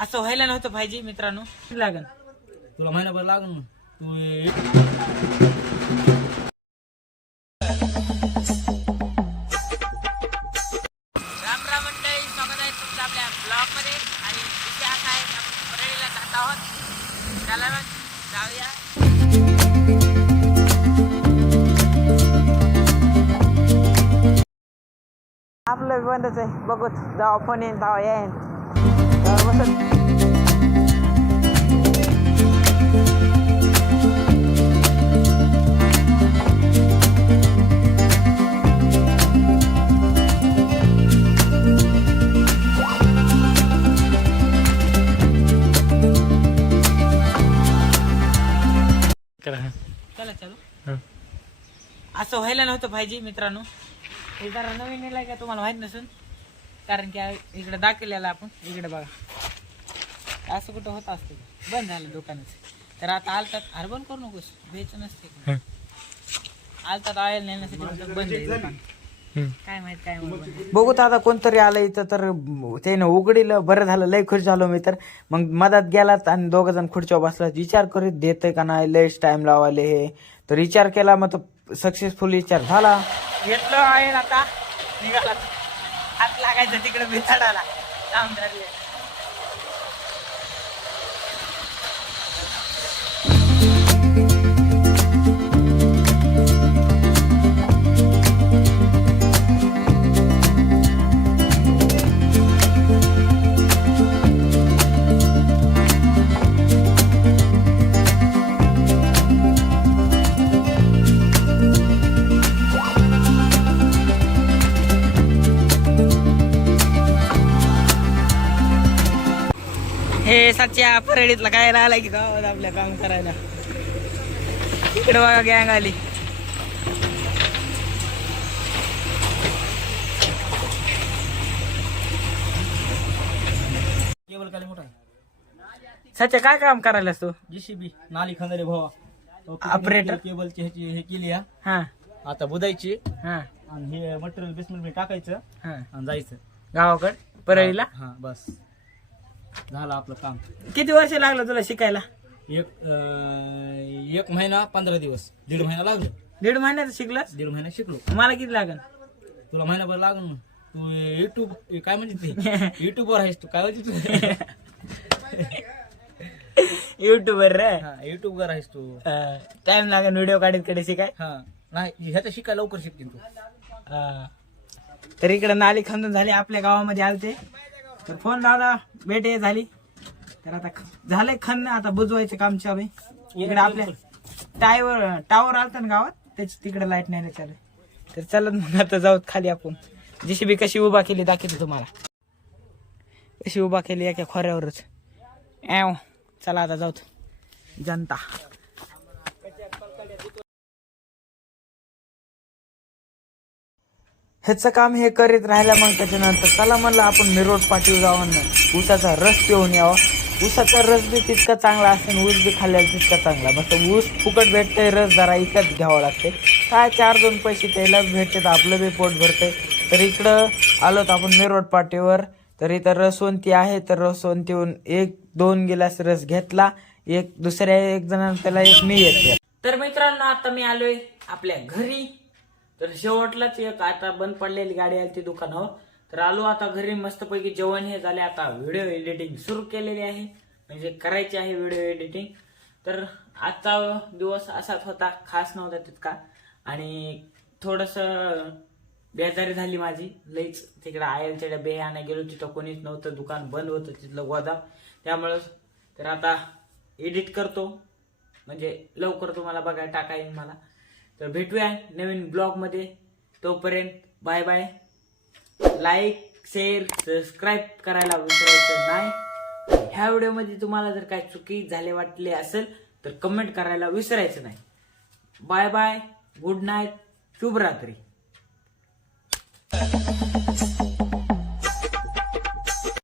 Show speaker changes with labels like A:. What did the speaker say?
A: असं व्हायला नव्हतं पाहिजे मित्रांनो. लागन.
B: तुला महिनाभर लागून ना. तू ये-
A: राम राम मंडळी स्वागत आहे तुमचं आपल्या ब्लॉगमध्ये आणि इथे आता आहे आपण परळीला जात आहोत. चला मग जाऊया. आपलं बंदच आहे. बघूत जावा फोन येईन जावा येईन. बसत चला चालू. असं व्हायला नव्हतं पाहिजे मित्रांनो. हे जरा नवीन नेलाय का तुम्हाला माहीत नसून कारण की इकडे दाखवलेला आपण. इकडे बघा. असं कुठं होत असतं? बंद झालं दुकानच. तर आता आलतात अरे बंद करू नकोस द्यायचं नसते. का? आलतात आयल नेण्यासाठी बंद आहे दुकान. काय माहीत काय माहीत बघूत आता कोणतरी आलं इथं तर त्यानं उघडीलं बरं झालं लय खुश झालो मी तर. मग मधात गेलात आणि दोघ जण खुर्चीवर बसलात. विचार करीत देतंय का नाही लयच टाइम लावाले हे. तर विचार केला मग तो सक्सेसफुल विचार झाला. घेतलं आहे आता निघाला. हात लागायचं तिकडे बिथाडाला. काम धरले. सच्या परळीतला काय राहिला की गावात आपल्या काम करायला. इकडे बघा गँग आली.
B: केबल खाली मोठा
A: सच्या काय काम करायलास तू?
B: जीसीबी नाली खंदारे भावा.
A: Operator?
B: केबलची ह्याची हे केली हा.
A: हा.
B: आता बुदायची.
A: हा.
B: आणि हे मटेरियल बेसमेंटमध्ये टाकायचं
A: हा.
B: आणि जायचं.
A: गावाकड परळीला
B: हा बस. झालं आपलं काम.
A: किती वर्ष लागलं तुला शिकायला?
B: एक अं, एक महिना पंधरा दिवस. दीड महिना लागलो.
A: दीड महिन्यात शिकलास?
B: दीड महिना शिकलो.
A: मला किती लागन?
B: तुला महिनाभर लागून ना. तू युट्यूब काय म्हणते ते? युट्यूबवर आहेस तू. काय म्हणते तू?
A: युट्यूबर रे?
B: हा युट्यूबवर आहेस तू.
A: टाइम लागन व्हिडिओ काढत कडे शिकाय?
B: हा. नाही ह्याचं शिकाय लवकर शिकतील तू.
A: तर इकडे नाली खंदून झाली आपल्या गावामध्ये आलते. तर फोन लावला भेट हे झाली. तर आता झालंय खन्न आता बुजवायचं काम चालू आहे. इकडे आपल्या टावर टावर आलता ना गावात त्याची तिकडे लाइट नाही चालू तर चला मग आता जाऊ खाली आपण. जेसीबी कशी उभा केली दाखवते तुम्हाला. कशी उभा केली एका खोऱ्यावरच. ऐव चला आता जाऊ जनता. ह्याचं काम हे करीत राहिलं मग त्याच्यानंतर चला म्हणलं आपण मिरोड पाठीवर जावं ऊसाचा रस पिऊन यावा. ऊसाचा रस बी तितका चांगला असते ऊस बी खाल्ल्याला तितका चांगला. मग ऊस फुकट भेटते रस जरा इकत घ्यावं लागते. काय चार दोन पैसे त्याला भेटते तर आपलं बी पोट भरते तर इकडं आलो तर आपण मिरोड पाठीवर तर इथं रसवंती आहे तर रसवंतीहून एक दोन गिलास रस घेतला. एक दुसऱ्या एक जण त्याला एक मी येते तर मित्रांनो आता मी आलोय आपल्या घरी. तर शेवटलाच एक आता बंद पडलेली गाडी आली ती दुकानावर. तर आलो आता घरी मस्तपैकी जेवण हे झाले. आता व्हिडिओ एडिटिंग सुरू केलेली आहे. म्हणजे करायची आहे व्हिडिओ एडिटिंग तर आजचा दिवस असाच होता. खास नव्हता तितका. आणि थोडस बेजारी झाली माझी. लईच तिकडे आयलच्या डबे आणायला गेलो तिथं. कोणीच नव्हतं. दुकान बंद होतं तिथलं गोदाम. त्यामुळं तर आता एडिट करतो. म्हणजे लवकर तुम्हाला बघायला टाका येईल मला. तर भेटूया नवीन ब्लॉगमध्ये तोपर्यंत bye bye like share subscribe करायला विसरायचं नाही. ह्या व्हिडिओमध्ये तुम्हाला जर काही चुकी झाले वाटले असेल तर कमेंट करायला विसरायचं नाही. बाय बाय गुड नाईट शुभरात्री.